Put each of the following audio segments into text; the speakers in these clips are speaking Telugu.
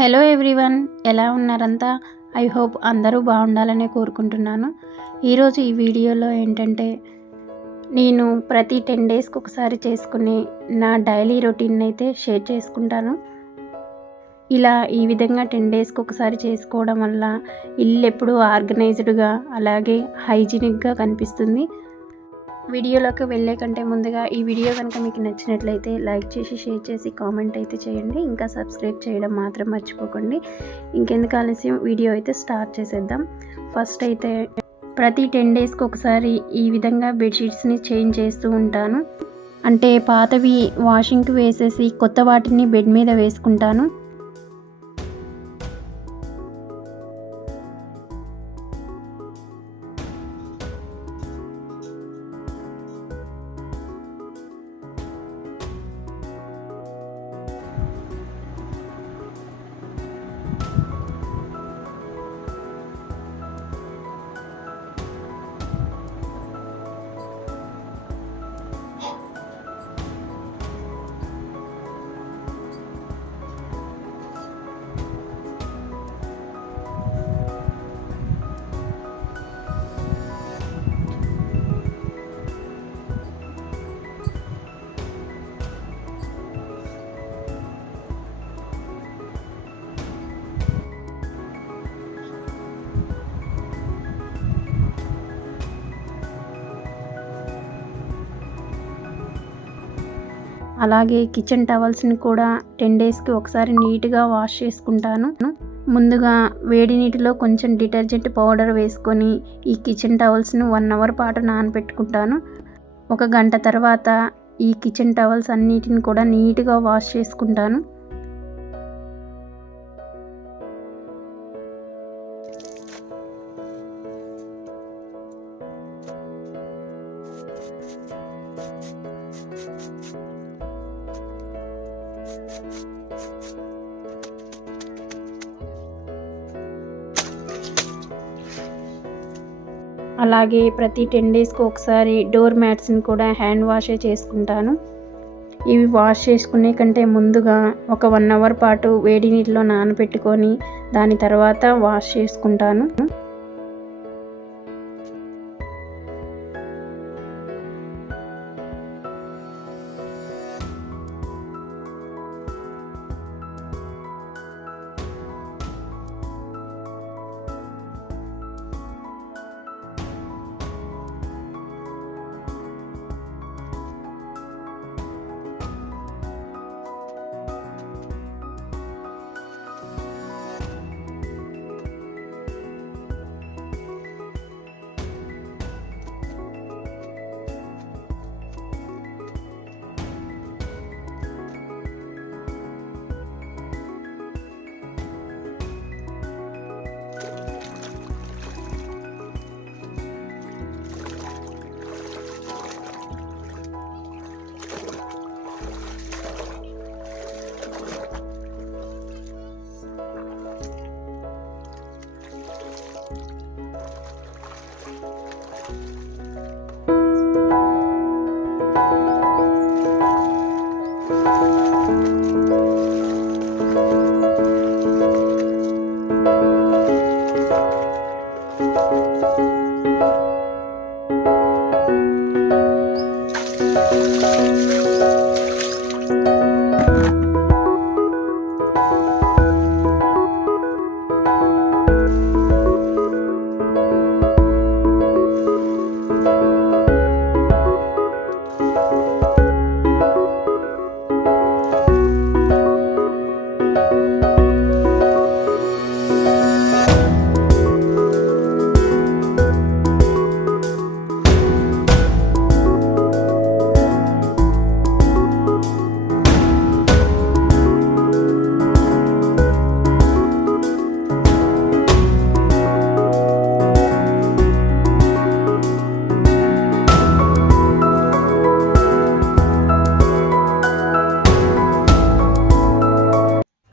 హలో ఎవ్రీవన్, ఎలా ఉన్నారంతా? ఐ హోప్ అందరూ బాగుండాలని కోరుకుంటున్నాను. ఈరోజు ఈ వీడియోలో ఏంటంటే నేను ప్రతి 10 డేస్కి ఒకసారి చేసుకునే నా డైలీ రొటీన్ అయితే షేర్ చేసుకుంటాను. ఇలా ఈ విధంగా 10 డేస్కి ఒకసారి చేసుకోవడం వల్ల ఇల్లు ఎప్పుడూ ఆర్గనైజ్డ్గా అలాగే హైజీనిక్గా కనిపిస్తుంది. వీడియోలోకి వెళ్ళే కంటే ముందుగా ఈ వీడియో కనుక మీకు నచ్చినట్లయితే లైక్ చేసి షేర్ చేసి కామెంట్ అయితే చేయండి. ఇంకా సబ్స్క్రైబ్ చేయడం మాత్రం మర్చిపోకండి. ఇంకెందుకు ఆలస్యం, వీడియో అయితే స్టార్ట్ చేసేద్దాం. ఫస్ట్ అయితే ప్రతి 10 డేస్కి ఒకసారి ఈ విధంగా బెడ్షీట్స్ని చేంజ్ చేస్తూ ఉంటాను. అంటే పాతవి వాషింగ్కి వేసేసి కొత్త వాటిని బెడ్ మీద వేసుకుంటాను. అలాగే కిచెన్ టవల్స్ని కూడా 10 డేస్కి ఒకసారి నీట్గా వాష్ చేసుకుంటాను. ముందుగా వేడి నీటిలో కొంచెం డిటర్జెంట్ పౌడర్ వేసుకొని ఈ కిచెన్ టవల్స్ని 1 అవర్ పాటు నానబెట్టుకుంటాను. 1 గంట తర్వాత ఈ కిచెన్ టవల్స్ అన్నిటిని కూడా నీట్గా వాష్ చేసుకుంటాను. అలాగే ప్రతి 10 డేస్కి ఒకసారి డోర్ మ్యాట్స్ని కూడా హ్యాండ్ వాషే చేసుకుంటాను. ఇవి వాష్ చేసుకునే కంటే ముందుగా ఒక 1 అవర్ పాటు వేడి నీటిలో నానబెట్టుకొని దాని తర్వాత వాష్ చేసుకుంటాను.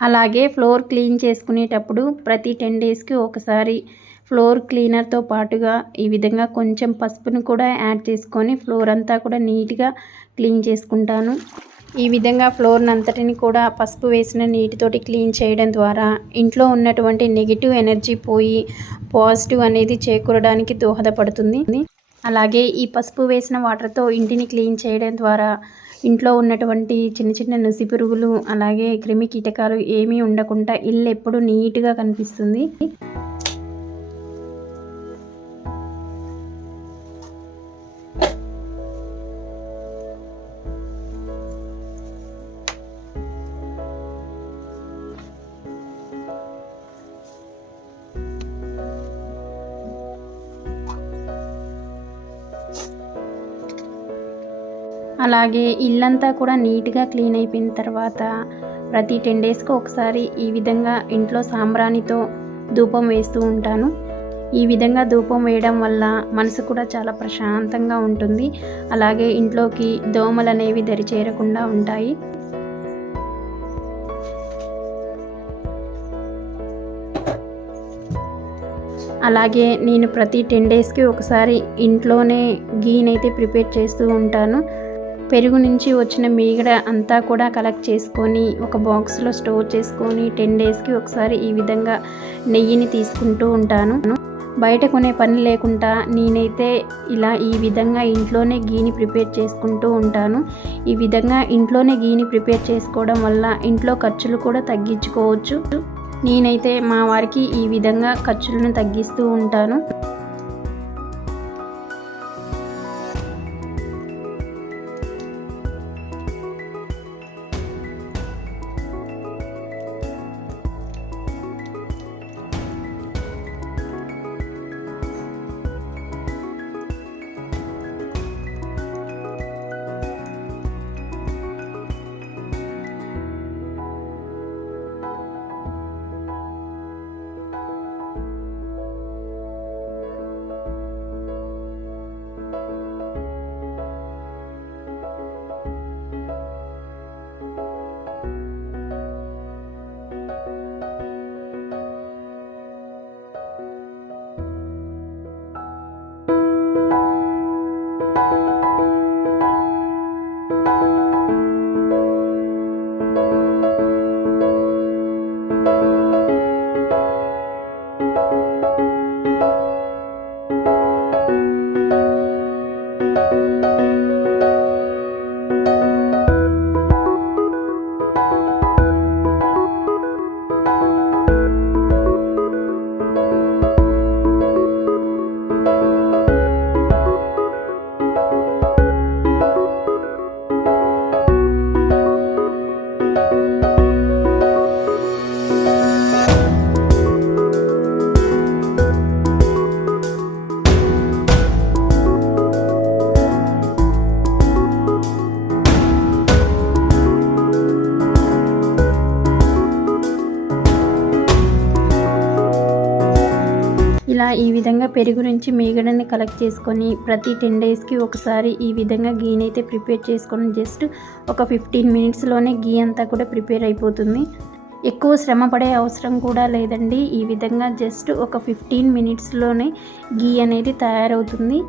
అలాగే ఫ్లోర్ క్లీన్ చేసుకునేటప్పుడు ప్రతి 10 డేస్కి ఒకసారి ఫ్లోర్ క్లీనర్తో పాటుగా ఈ విధంగా కొంచెం పసుపును కూడా యాడ్ చేసుకొని ఫ్లోర్ అంతా కూడా నీట్గా క్లీన్ చేసుకుంటాను. ఈ విధంగా ఫ్లోర్ని అంతటిని కూడా పసుపు వేసిన నీటితోటి క్లీన్ చేయడం ద్వారా ఇంట్లో ఉన్నటువంటి నెగిటివ్ ఎనర్జీ పోయి పాజిటివ్ అనేది చేకూరడానికి దోహదపడుతుంది. అలాగే ఈ పసుపు వేసిన వాటర్తో ఇంటిని క్లీన్ చేయడం ద్వారా ఇంట్లో ఉన్నటువంటి చిన్న చిన్న నుసి పురుగులు అలాగే క్రిమి కీటకాలు ఏమీ ఉండకుండా ఇల్లు ఎప్పుడు నీట్గా కనిపిస్తుంది. అలాగే ఇల్లంతా కూడా నీట్గా క్లీన్ అయిపోయిన తర్వాత ప్రతి 10 డేస్కి ఒకసారి ఈ విధంగా ఇంట్లో సాంబ్రాణితో ధూపం వేస్తూ ఉంటాను. ఈ విధంగా ధూపం వేయడం వల్ల మనసు కూడా చాలా ప్రశాంతంగా ఉంటుంది. అలాగే ఇంట్లోకి దోమలు అనేవి దరిచేరకుండా ఉంటాయి. అలాగే నేను ప్రతి 10 డేస్కి ఒకసారి ఇంట్లోనే గీనైతే ప్రిపేర్ చేస్తూ ఉంటాను. పెరుగు నుంచి వచ్చిన మీగడ అంతా కూడా కలెక్ట్ చేసుకొని ఒక బాక్స్లో స్టోర్ చేసుకొని 10 డేస్కి ఒకసారి ఈ విధంగా నెయ్యిని తీసుకుంటూ ఉంటాను. బయట కొనే పని లేకుండా నేనైతే ఇలా ఈ విధంగా ఇంట్లోనే గీని ప్రిపేర్ చేసుకుంటూ ఉంటాను. ఈ విధంగా ఇంట్లోనే గీని ప్రిపేర్ చేసుకోవడం వల్ల ఇంట్లో ఖర్చులు కూడా తగ్గించుకోవచ్చు. నేనైతే మా వారికి ఈ విధంగా ఖర్చులను తగ్గిస్తూ ఉంటాను. ఇలా ఈ విధంగా పెరుగు నుంచి మీగడని కలెక్ట్ చేసుకొని ప్రతి 10 డేస్కి ఒకసారి ఈ విధంగా గీనైతే ప్రిపేర్ చేసుకొని జస్ట్ ఒక 15 మినిట్స్లోనే గీ అంతా కూడా ప్రిపేర్ అయిపోతుంది. ఎక్కువ శ్రమ పడే అవసరం కూడా లేదండి. ఈ విధంగా జస్ట్ ఒక 15 మినిట్స్లోనే గీ అనేది తయారవుతుంది.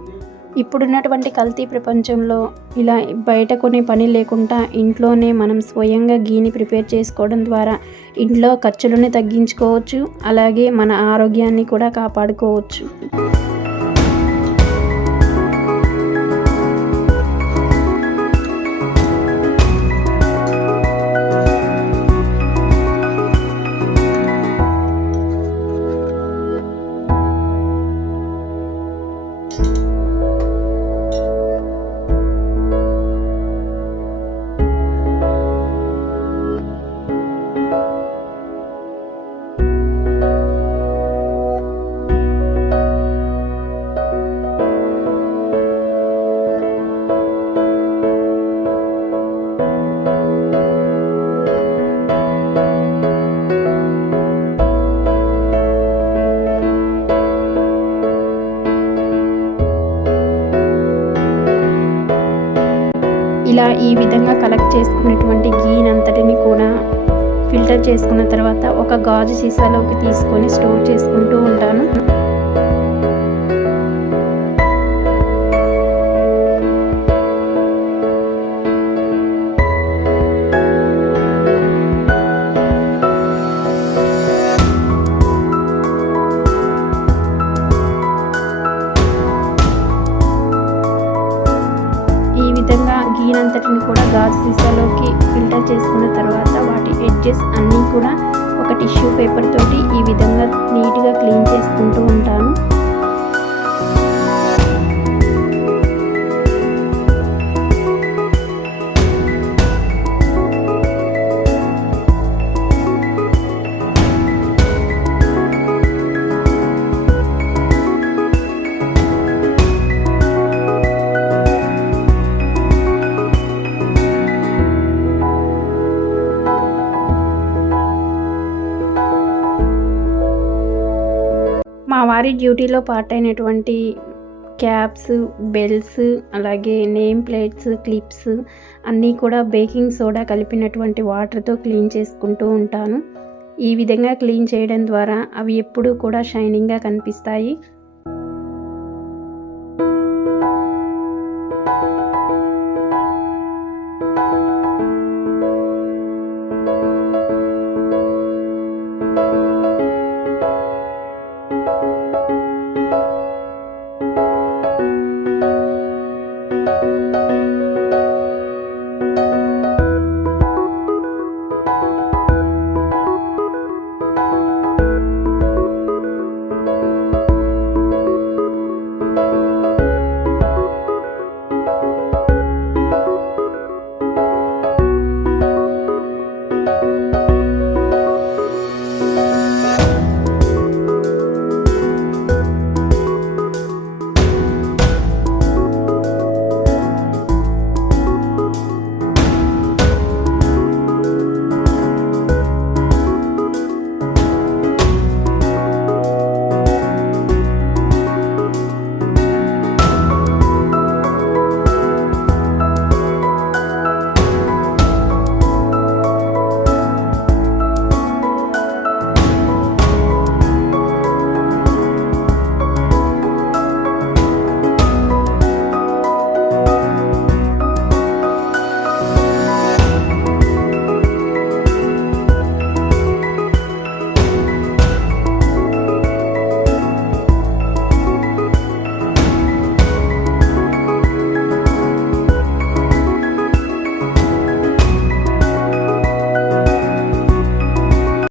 ఇప్పుడున్నటువంటి కల్తీ ప్రపంచంలో ఇలా బయట కొనే పని లేకుండా ఇంట్లోనే మనం స్వయంగా గీని ప్రిపేర్ చేసుకోవడం ద్వారా ఇంట్లో ఖర్చులను తగ్గించుకోవచ్చు. అలాగే మన ఆరోగ్యాన్ని కూడా కాపాడుకోవచ్చు. ఇలా ఈ విధంగా కలెక్ట్ చేసుకున్నటువంటి గీనంతటిని కూడా ఫిల్టర్ చేసుకున్న తర్వాత ఒక గాజు సీసాలోకి తీసుకొని స్టోర్ చేసుకుంటూ ఉంటాను. గాజు సీసాలోకి ఫిల్టర్ చేసుకున్న తర్వాత వాటి ఎడ్జెస్ అన్నీ కూడా ఒక టిష్యూ పేపర్ తోటి ఈ విధంగా నీట్గా క్లీన్ చేసుకుంటూ ఉంటాను. మా వారి డ్యూటీలో పార్ట్ అయినటువంటి క్యాప్స్, బెల్ట్స్, అలాగే నేమ్ ప్లేట్స్, క్లిప్స్ అన్నీ కూడా బేకింగ్ సోడా కలిపినటువంటి వాటర్తో క్లీన్ చేసుకుంటూ ఉంటాను. ఈ విధంగా క్లీన్ చేయడం ద్వారా అవి ఎప్పుడూ కూడా షైనింగ్గా కనిపిస్తాయి.